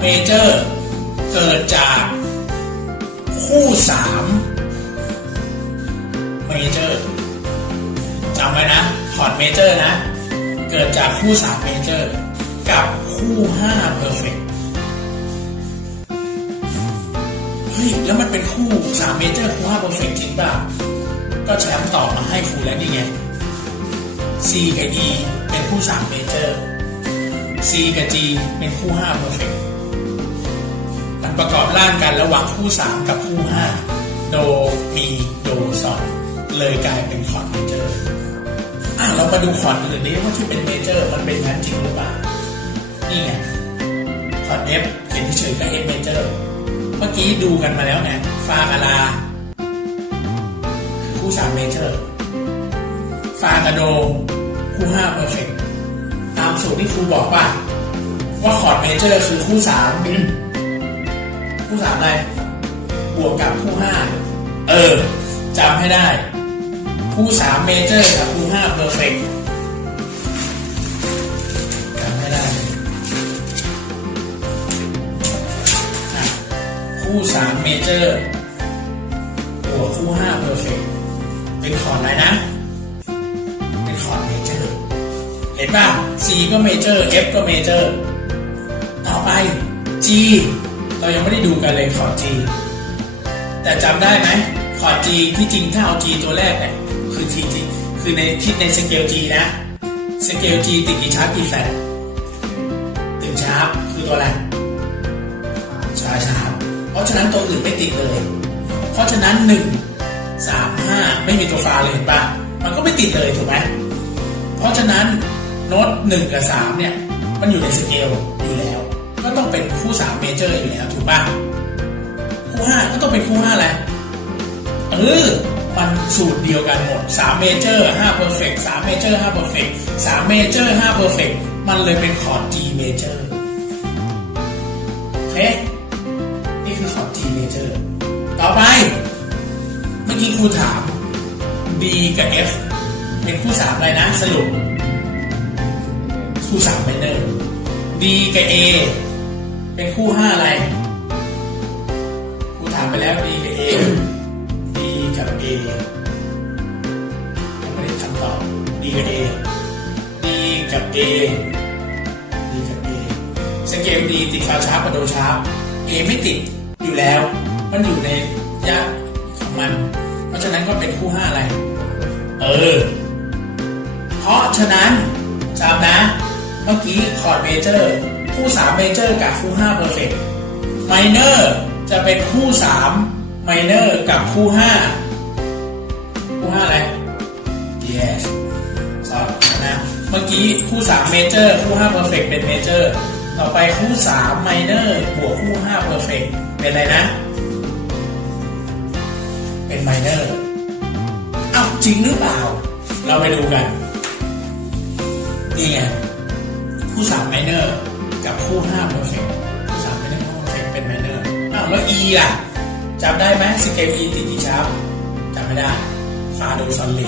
เมเจอร์เกิดจากคู่สามเมเจอร์จำไว้นะคอร์ดเมเจอร์นะ เกิดจากคู่สามเมเจอร์กับคู่ห้าเพอร์เฟกเฮ้ย แล้วมันเป็นคู่สามเมเจอร์คู่ห้าเพอร์เฟกจริงป่ะ ก็แชมป์ตอบมาให้ครูแล้วนี่ไง C กับ E เป็นคู่สามเมเจอร์ C กับ G เป็นคู่ห้าเพอร์เฟกมัน ประกอบร่างกันระหว่างคู่สามกับคู่ห้าโดมีโดซอนเลยกลายเป็นคอร์ดเมเจอร์อะเรามาดูคอร์ดอื่นนี้ว่าที่เป็นเมเจอร์มันเป็นงั้นจริงหรือเปล่า นี่ไงคอร์ด F เขียนเฉยกับ F เมเจอร์เมื่อกี้ดูกันมาแล้วไงฟากับลาคู่สามเมเจอร์ฟากับโดคู่ห้าเพอร์เฟกตามสูตรที่ครูบอกว่าว่าคอร์ดเมเจอร์คือคู่สาม คู่สามอะไรบวกกับคู่ห้าเออจำให้ได้ คู่สามเมเจอร์กับคู่ห้าเพอร์เฟกจำให้ได้อะคู่สามเมเจอร์บวกคู่ห้าเพอร์เฟกเป็นคอร์ดอะไรนะ เป็นคอร์ดเมเจอร์เห็นป่ะ C ก็เมเจอร์ F ก็เมเจอร์ต่อไป G เรายังไม่ได้ดูกันเลยคอร์ด G แต่จำได้ไหมคอร์ด G ที่จริงถ้าเอา G ตัวแรกเนี่ยคือ G จริงคือในคิดในสเกล G นะสเกล G ติดกี่ชาร์ปกี่แฟลตติดชาร์ปคือตัวอะไรชาชาร์ปเพราะฉะนั้นตัวอื่นไม่ติดเลย เพราะฉะนั้น 1 3 5 ไม่มีตัวฟาเลยเห็นปะมันก็ไม่ติดเลยถูกไหมเพราะฉะนั้นโน้ตหนึ่งกับสามเนี่ยมันอยู่ในสเกล เป็นคู่สามเมเจอร์อยู่แล้วถูกปะคู่ห้าก็ต้องเป็นคู่ห้าแหละเออมันสูตรเดียวกันหมดสามเมเจอร์ห้าเพอร์เฟกสามเมเจอร์ห้าเพอร์เฟกสามเมเจอร์ห้าเพอร์เฟกมันเลยเป็นคอร์ด G เมเจอร์โอเคนี่คือคอร์ด G เมเจอร์ต่อไป เมื่อกี้ครูถาม D กับ F เป็นคู่สามอะไรนะสรุปคู่สามไมเนอร์ D กับ A เป็นคู่ห้าอะไรครูถามไปแล้ว D กับ A D กับ A ยังไม่ได้คำตอบ D กับ A D กับ A D กับ A สเกล D ติดฟาชาร์ปกับโดชาร์ป A ไม่ติดอยู่แล้ว มันอยู่ในยะของมัน เพราะฉะนั้นก็เป็นคู่ห้าอะไร เออ เพราะฉะนั้นจำนะ เมื่อกี้คอร์ดเมเจอร์ คู่3เมเจอร์กับคู่5เพอร์เฟกต์ไมเนอร์จะเป็นคู่3ไมเนอร์กับคู่5คู่5อะไร yes สอนนะเมื่อกี้คู่3เมเจอร์คู่5เพอร์เฟกต์เป็นเมเจอร์ต่อไปคู่3ไมเนอร์บวกคู่5เพอร์เฟกต์เป็นอะไรนะ เป็นไมเนอร์อ้าวจริงหรือเปล่า เราไปดูกัน นี่ไงคู่สามไมเนอร์ กับคู่ห้าเพอร์เฟกคู่สามไมเนอร์คู่เพอร์เฟกเป็นไมเนอร์อ้าวแล้ว E ล่ะจำได้ไหมสเกล E ติดกี่ชาร์ปจำไม่ได้ฟาโดซอนเล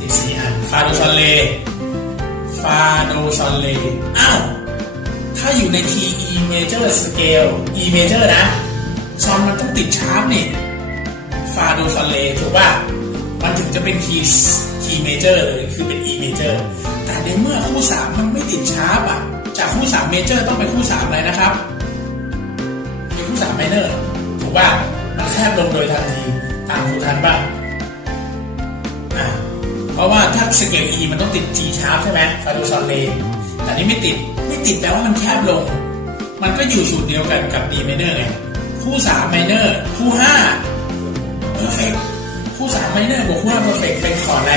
ติดสี่อันฟาโดซอนเลฟาโดซอนเลอ้าวถ้าอยู่ใน T E major scale E major นะซอนมันต้องติดชาร์ปนี่ฟาโดซอนเลถูกป่ะมันถึงจะเป็นคีย์คีย์เมเจอร์เลยคือเป็น E เมเจอร์แต่ในเมื่อคู่สามมันไม่ติดชาร์ปอะ จากคู่สามเมเจอร์ต้องเป็นคู่สามอะไรนะครับเป็นคู่สามไมเนอร์ถูกป่ะมันแคบลงโดยทันทีตามครูทันป่ะอะเพราะว่าถ้าสเกล E มันต้องติด G ชาร์ปใช่ไหมฟาโดซอนเลแต่นี่ไม่ติดไม่ติดแปลว่ามันแคบลง มันก็อยู่สูตรเดียวกันกับ D ไมเนอร์ไงคู่สามไมเนอร์คู่ห้าเพอร์เฟกคู่สามไมเนอร์บวกคู่ห้าเพอร์เฟกเป็นคอร์ดอะไร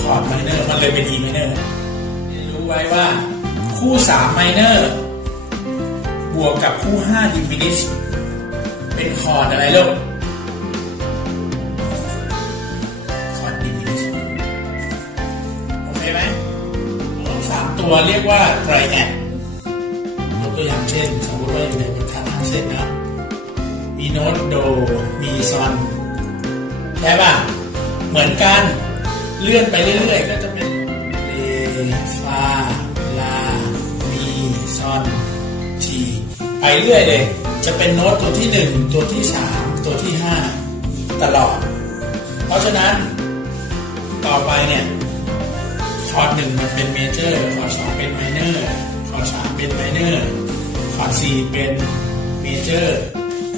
คอร์ดไมเนอร์มันเลยเป็น E ไมเนอร์ ไว้ว่า คู่สามไมเนอร์บวกกับคู่ห้าดิมินิชเป็นคอร์ดอะไรลูกคอร์ดดิมินิชโอเคไหมสามตัวเรียกว่าไตรแอดยกตัวอย่างเช่น สมมติว่าอยู่ในบรรทัดห้าเส้นนะมีโน้ตโดมีซอนใช่ป่ะเหมือนกันเลื่อนไปเรื่อยๆ ก็จะเป็น ฟาลามีซอนโดไปเรื่อยเลย จะเป็นโน้ตตัวที่หนึ่งตัวที่สามตัวที่ห้าตลอด เพราะฉะนั้น ต่อไปเนี่ยคอร์ดหนึ่งมันเป็นเมเจอร์คอร์ดสองเป็นไมเนอร์คอร์ดสามเป็นไมเนอร์คอร์ดสี่เป็นเมเจอร์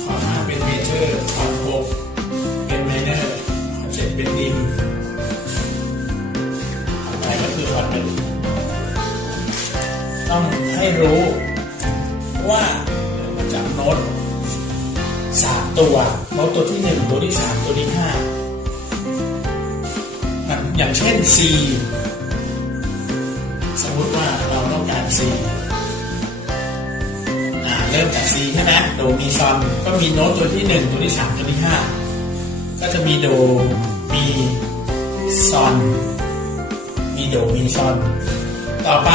คอร์ดห้าเป็นเมเจอร์คอร์ดหกเป็นไมเนอร์คอร์ดเจ็ดเป็นดิม ก็คือคอหนึ่งต้องให้รู้ว่ามาจากโน้ตสามตัวโน้ตตัวที่หนึ่งตัวที่สามตัวที่ห้าอย่างเช่น C สมมติว่าเราต้องการ C อ่าเริ่มจาก C ใช่ไหมโดมีซอนก็มีโน้ตตัวที่ 1 ตัวที่ 3 ตัวที่ 5 ก็จะมีโดมีซอน มีโดมีซอนต่อไป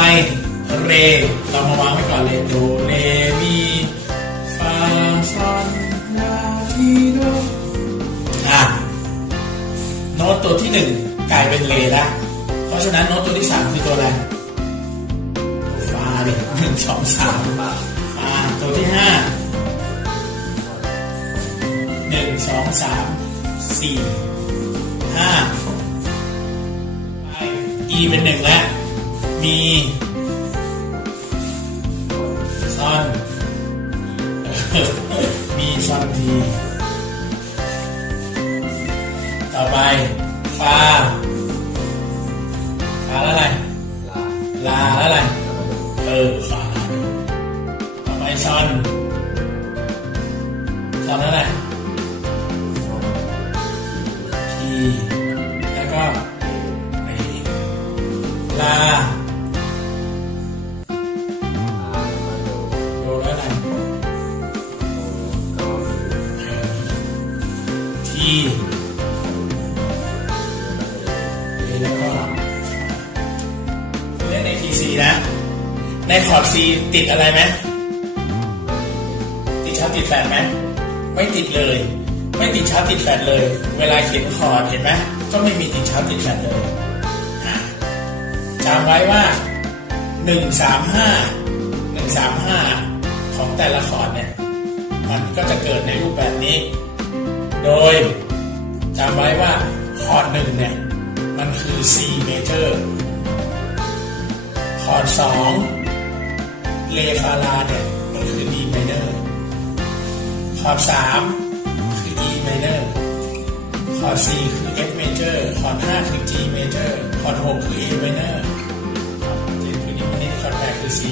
เร เรามาวางไว้ก่อนเลยโดเรมีฟาซอนลาทีโดอะโน้ตตัวที่หนึ่งกลายเป็นเลละเพราะฉะนั้นโน้ตตัวที่สามคือตัวอะไรฟาดิหนึ่งสองสามฟาตัวที่ห้าหนึ่งสองสามสี่ห้า E เป็นหนึ่งแล้ว มีซอนมีซอนทีต่อไปฟาฟาแล้วอะไร ลาแล้วอะไรเออฟาดูต่อไปซอนซอนแล้วอะไร ในคอร์ด C ติดอะไรไหมติดชาร์ปติดแฟนไหมไม่ติดเลย ไม่ติดชาร์ปติดแฟนเลย เวลาเขียนคอร์ดเห็นไหมก็ไม่มีติดชาร์ปติดแฟนเลยอ่าจำไว้ว่า 135 135 ของแต่ละคอร์ดเนี่ย มันก็จะเกิดในรูปแบบนี้ โดยจำไว้ว่าคอร์ดหนึ่งเนี่ย มันคือ C major คอร์ดสอง เลฟาลาเนี่ยมันคือ D minor คอร์ดสามคือ E minor คอร์ดสี่คือ F major คอร์ดห้าคือ G major คอร์ดหกคือ A minor คอร์ดเจ็ดคือ D minor คอร์ดแปดคือ C